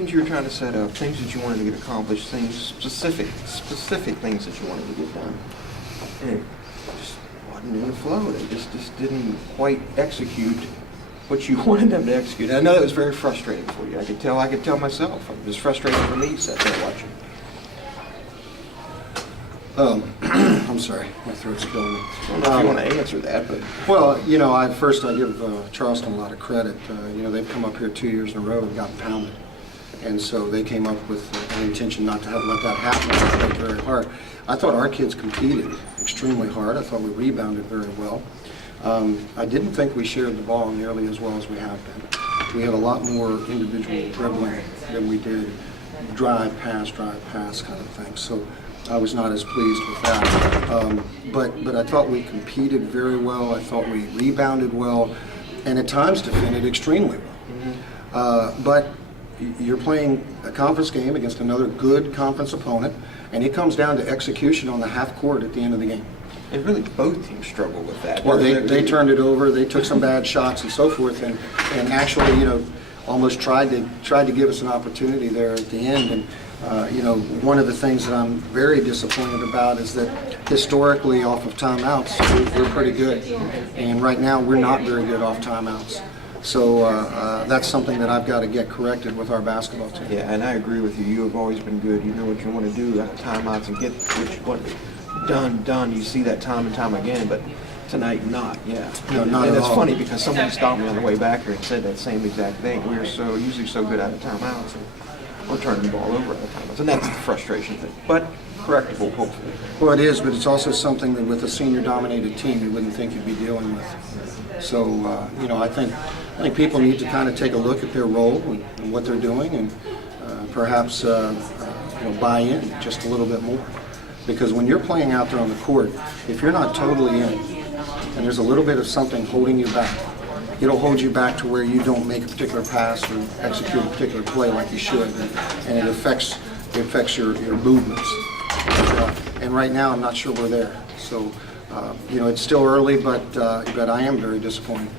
things you were trying to set up, things that you wanted to get accomplished, things, specific things that you wanted to get done. And it just wasn't in the flow. They just didn't quite execute what you wanted them to execute. And I know that was very frustrating for you. I could tell myself. It was frustrating for me sitting there watching. I'm sorry, my throat's killing me. I don't know if you want to answer that, but Well, you know, I give Charleston a lot of credit. You know, they've come up here 2 years in a row and gotten pounded. And so they came up with an intention not to let that happen. They played very hard. I thought our kids competed extremely hard. I thought we rebounded very well. I didn't think we shared the ball nearly as well as we have been. We had a lot more individual dribbling than we did drive, pass kind of thing. So I was not as pleased with that. But I thought we competed very well. I thought we rebounded well, and at times defended extremely well. But you're playing a conference game against another good conference opponent, and it comes down to execution on the half court at the end of the game. and really both teams struggle with that. Well, they turned it over. They took some bad shots and so forth, and actually, you know, almost tried to give us an opportunity there at the end. And you know, one of the things that I'm very disappointed about is that historically, off of timeouts, we're pretty good, and right now we're not very good off timeouts. So that's something that I've got to get corrected with our basketball team. Yeah, and I agree with you. You have always been good. You know what you want to do out of timeouts and get what you want done. You see that time and time again, but tonight not. Yeah, No, not and at it's all. funny because somebody stopped me on the way back here and said that same exact thing. We're usually so good out of timeouts, and we're turning the ball over out of timeouts, and that's the frustration thing. But correctable, hopefully. Well, it is, but it's also something that with a senior-dominated team, you wouldn't think you'd be dealing with. So, you know, I think people need to kind of take a look at their role and what they're doing, and perhaps you know, buy in just a little bit more. Because when you're playing out there on the court, if you're not totally in, and there's a little bit of something holding you back, it'll hold you back to where you don't make a particular pass or execute a particular play like you should, and it affects your movements. And right now, I'm not sure we're there. So, you know, it's still early, but I am very disappointed.